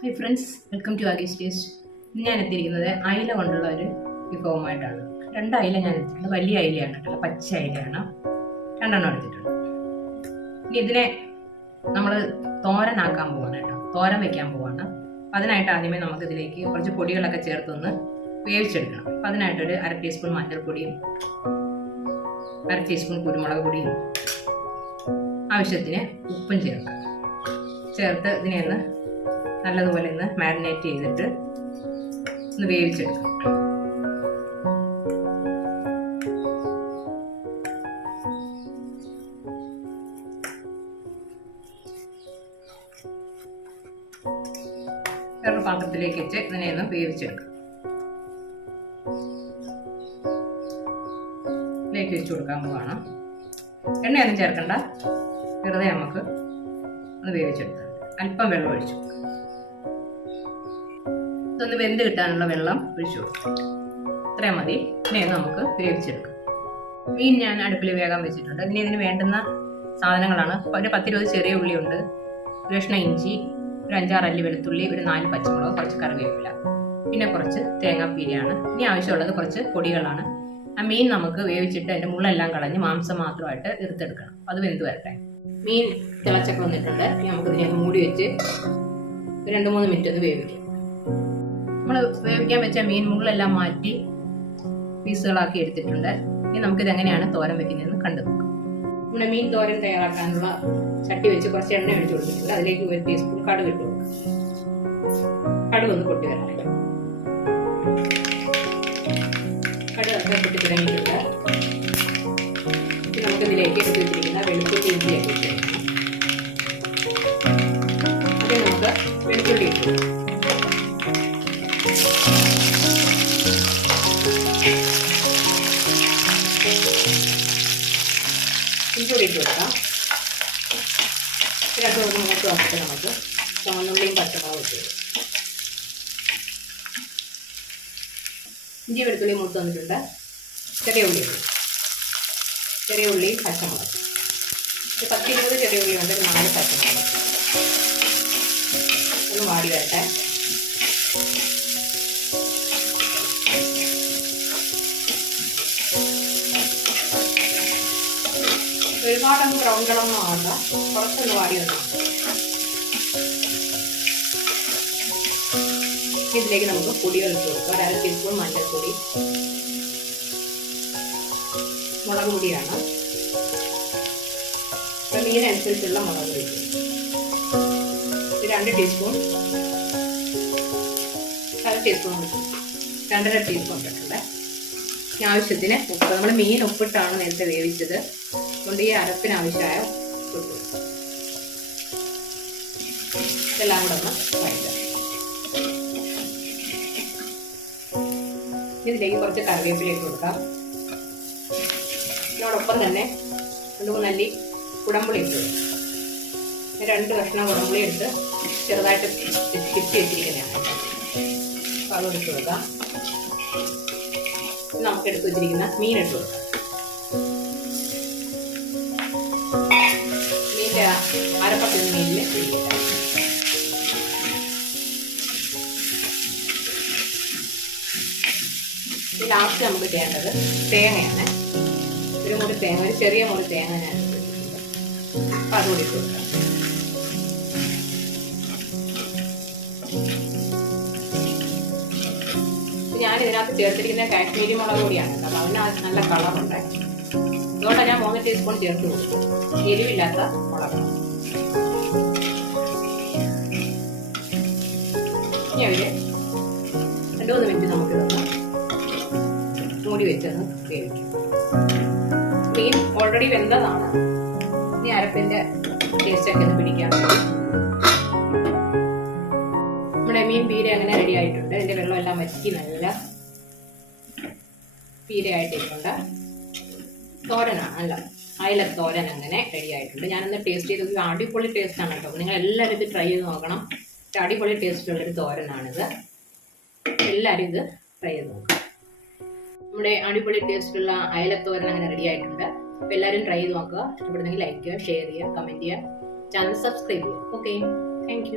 Hi friends welcome to Aagees taste ഞാൻ എത്തിയിരിക്കുന്നത് അയില കൊണ്ടുള്ള ഒരു വിഭവമായിട്ടാണ്. രണ്ട് അയില ഞാൻ എടുത്തിട്ടുണ്ട്. വലിയ അയിലയാണ് കേട്ടോ. പച്ച അയിലയാണ്. രണ്ടെണ്ണം എടുത്തിട്ടുണ്ട്. ഇനി ഇതിനെ നമ്മൾ തോരനാക്കാൻ പോവാണ് കേട്ടോ. തോരൻ വെക്കാൻ പോവാണ്. അതിനായിട്ട് ആദ്യമേ നമുക്ക് ഇതിലേക്ക് കുറച്ച് പൊടികളൊക്കെ ചേർത്തൊന്ന് വേവിച്ചെടുക്കണം. അപ്പം അതിനായിട്ടൊരു അര ടീസ്പൂൺ മഞ്ഞൾപ്പൊടിയും അര ടീസ്പൂൺ കുരുമുളക് പൊടിയും ആവശ്യത്തിന് ഉപ്പും ചേർക്കാം. ചേർത്ത് ഇതിനെ ഒന്ന് നല്ലതുപോലെ ഒന്ന് മാരിനേറ്റ് ചെയ്തിട്ട് ഒന്ന് വേവിച്ചെടുക്കാം. വേറൊരു പാത്രത്തിലേക്ക് വെച്ച് ഇതിനെ ഒന്ന് വേവിച്ചെടുക്കാം. ഇതിലേക്ക് വെച്ച് കൊടുക്കാൻ പോവാണ്. എണ്ണയൊന്നും ചേർക്കണ്ട. വെറുതെ നമുക്ക് ഒന്ന് വേവിച്ചെടുക്കാം. അല്പം വെള്ളം ഒഴിച്ചു കൊടുക്കാം. ഇതൊന്ന് വെന്ത് കിട്ടാനുള്ള വെള്ളം ഒഴിച്ചു കൊടുക്കും. ഇത്രയും മതി. ഇനി നമുക്ക് വേവിച്ചെടുക്കാം. മീൻ ഞാൻ അടുപ്പിൽ വേഗം വെച്ചിട്ടുണ്ട്. ഇനി ഇതിന് വേണ്ടുന്ന സാധനങ്ങളാണ്. ഒരു പത്തിരുപത് ചെറിയ ഉള്ളിയുണ്ട്. ഒരു കഷ്ണ ഇഞ്ചി ഒരു അഞ്ചാറ് അല്ലി വെളുത്തുള്ളി ഒരു നാല് പച്ചമുളക് കുറച്ച് കറിവേപ്പില. പിന്നെ കുറച്ച് തേങ്ങാപ്പീരയാണ്. ഇനി ആവശ്യമുള്ളത് കുറച്ച് പൊടികളാണ്. ആ മീൻ നമുക്ക് വേവിച്ചിട്ട് അതിന്റെ മുള്ളെല്ലാം കളഞ്ഞ് മാംസം മാത്രമായിട്ട് എടുത്തെടുക്കണം. അത് വെന്ത് വരട്ടെ. മീൻ തിളച്ചൊക്കെ വന്നിട്ടുണ്ട്. നമുക്ക് ഇതിനെ മൂടി വെച്ച് രണ്ട് മൂന്ന് മിനിറ്റ് ഒന്ന് വേവിക്കാം. നമ്മൾ ഉപയോഗിക്കാൻ വെച്ച മീൻ മുകളെല്ലാം മാറ്റി പീസുകളാക്കി എടുത്തിട്ടുണ്ട്. ഇനി നമുക്കിത് എങ്ങനെയാണ് തോരൻ വെക്കുന്നതെന്ന് കണ്ടു നോക്കാം. നമ്മുടെ മീൻ തോരൻ തയ്യാറാക്കാനുള്ള ചട്ടി വെച്ച് കുറച്ച് എണ്ണ ഒഴിച്ചു കൊടുത്തിട്ടുണ്ട്. അതിലേക്ക് ഒരു ടീസ്പൂൺ കടുക് ഇട്ട് കൊടുക്കാം. കടുക് ഒന്ന് പൊട്ടി വരണം കടുവ പൊട്ടി തുടങ്ങിയിട്ടുണ്ട്. നമുക്കിതിലേക്ക് എടുത്ത് വെച്ചിരിക്കുന്ന ഇഞ്ചി ഇട്ട് കൊടുക്കാം രണ്ടു മൂന്ന് മൂത്ത് വന്നിട്ട് നമുക്ക് ചുവന്നുള്ളിയും പച്ചമുളകും ഇട്ട് കൊടുക്കാം. ഇഞ്ചി വെളുത്തുള്ളി മൂത്ത് വന്നിട്ടുണ്ട്. ചെറിയ ഉള്ളി ഇടും. ചെറിയ ഉള്ളി പച്ചമുളക്. ഒരു പത്ത് ഇരുപത് ചെറിയ ഉള്ളി ഉണ്ട് ഒരു നാല് പച്ചമുളക് ഒന്ന് വാടി വരട്ടെ. ഒരുപാടങ്ങ് ബ്രൗൺ കളറൊന്നും ആവണ്ട കുറച്ചൊന്ന് വാടി വന്നു ഇതിലേക്ക് നമുക്ക് പൊടികൾ ഇട്ട് കൊടുക്കാം. ഒരു അര ടീസ്പൂൺ മഞ്ഞൾപ്പൊടി. മുളക് പൊടിയാണ്. മീനനുസരിച്ചുള്ള മുളക് പൊടി. രണ്ട് ടീസ്പൂൺ അര ടീസ്പൂൺ രണ്ടര ടീസ്പൂൺ ഇട്ടിട്ടുണ്ട് ആവശ്യത്തിന് ഉപ്പ്. നമ്മൾ മീൻ ഉപ്പിട്ടാണ് നേരത്തെ വേവിച്ചത്. അതുകൊണ്ട് ഈ അരപ്പിന് ആവശ്യമായ ഉപ്പ്. ഇതെല്ലാം കൂടെ ഒന്ന് വഴറ്റാം. ഇതിലേക്ക് കുറച്ച് കറിവേപ്പില ഇട്ട് കൊടുക്കാം. ഇതിനോടൊപ്പം തന്നെ രണ്ട് മൂന്ന് അല്ലി കുടമ്പുളി ഇട്ട് കൊടുക്കും. രണ്ട് കഷ്ണം കുടമ്പുളി എടുത്ത് ചെറുതായിട്ട് കിട്ടി വെച്ചിരിക്കുന്നതാണ്. അപ്പോൾ അതും ഇട്ട് കൊടുക്കാം. നമുക്ക് എടുത്ത് വെച്ചിരിക്കുന്ന മീൻ ഇട്ട് കൊടുക്കാം. അരപ്പത്തിൽ മീനിൽ പിടിയിട്ടാം ലാസ്റ്റ് നമുക്ക് ചെയ്യേണ്ടത് തേങ്ങയാണ്. ഒരു മുറി തേങ്ങ ഒരു ചെറിയ മുറി തേങ്ങ ഞാൻ അപ്പം അതുകൂടി ഇട്ട് ഞാൻ ഇതിനകത്ത് ചേർത്തിരിക്കുന്ന കാശ്മീരി മുളക് കൂടിയാണ് കേട്ടോ. അതിന് നല്ല കളറുണ്ട്. അതുകൊണ്ടാണ് ഞാൻ മൂന്ന് ടീസ്പൂൺ ചേർത്ത് കൊടുക്കും എരിവില്ലാത്ത മുളക്. ഇനി രണ്ട് മൂന്ന് മിനിറ്റ് നമുക്ക് മൂടി വെച്ചൊന്ന് വേവിക്കാം. മീൻ ഓൾറെഡി വെന്തതാണ്. ഇനി അരപ്പിന്റെ ടേസ്റ്റൊക്കെ ഒന്ന് പിടിക്കാൻ നമ്മുടെ മീൻ പീര അങ്ങനെ റെഡി ആയിട്ടുണ്ട്. വെള്ളം എല്ലാം വറ്റി നല്ല പീരയായിട്ടിട്ടുണ്ട് തോരനാണ് അല്ല അയല തോരൻ അങ്ങനെ റെഡി ആയിട്ടുണ്ട്. ഞാനൊന്ന് ടേസ്റ്റ് ചെയ്ത് അടിപൊളി ടേസ്റ്റാണ് കേട്ടോ. നിങ്ങൾ എല്ലാവരും ഇത് ട്രൈ ചെയ്ത് നോക്കണം. അടിപൊളി ടേസ്റ്റുള്ളൊരു തോരനാണിത്. എല്ലാവരും ഇത് ട്രൈ ചെയ്ത് നോക്കാം. നമ്മുടെ അടിപൊളി ടേസ്റ്റുള്ള തോരൻ അങ്ങനെ റെഡി ആയിട്ടുണ്ട്. അപ്പോൾ എല്ലാവരും ട്രൈ ചെയ്ത് നോക്കുക. ഇഷ്ടപ്പെടുന്നെങ്കിൽ ലൈക്ക് ചെയ്യുക ഷെയർ ചെയ്യുക കമന്റ് ചെയ്യുക. ചാനൽ സബ്സ്ക്രൈബ് ചെയ്യുക. Okay thank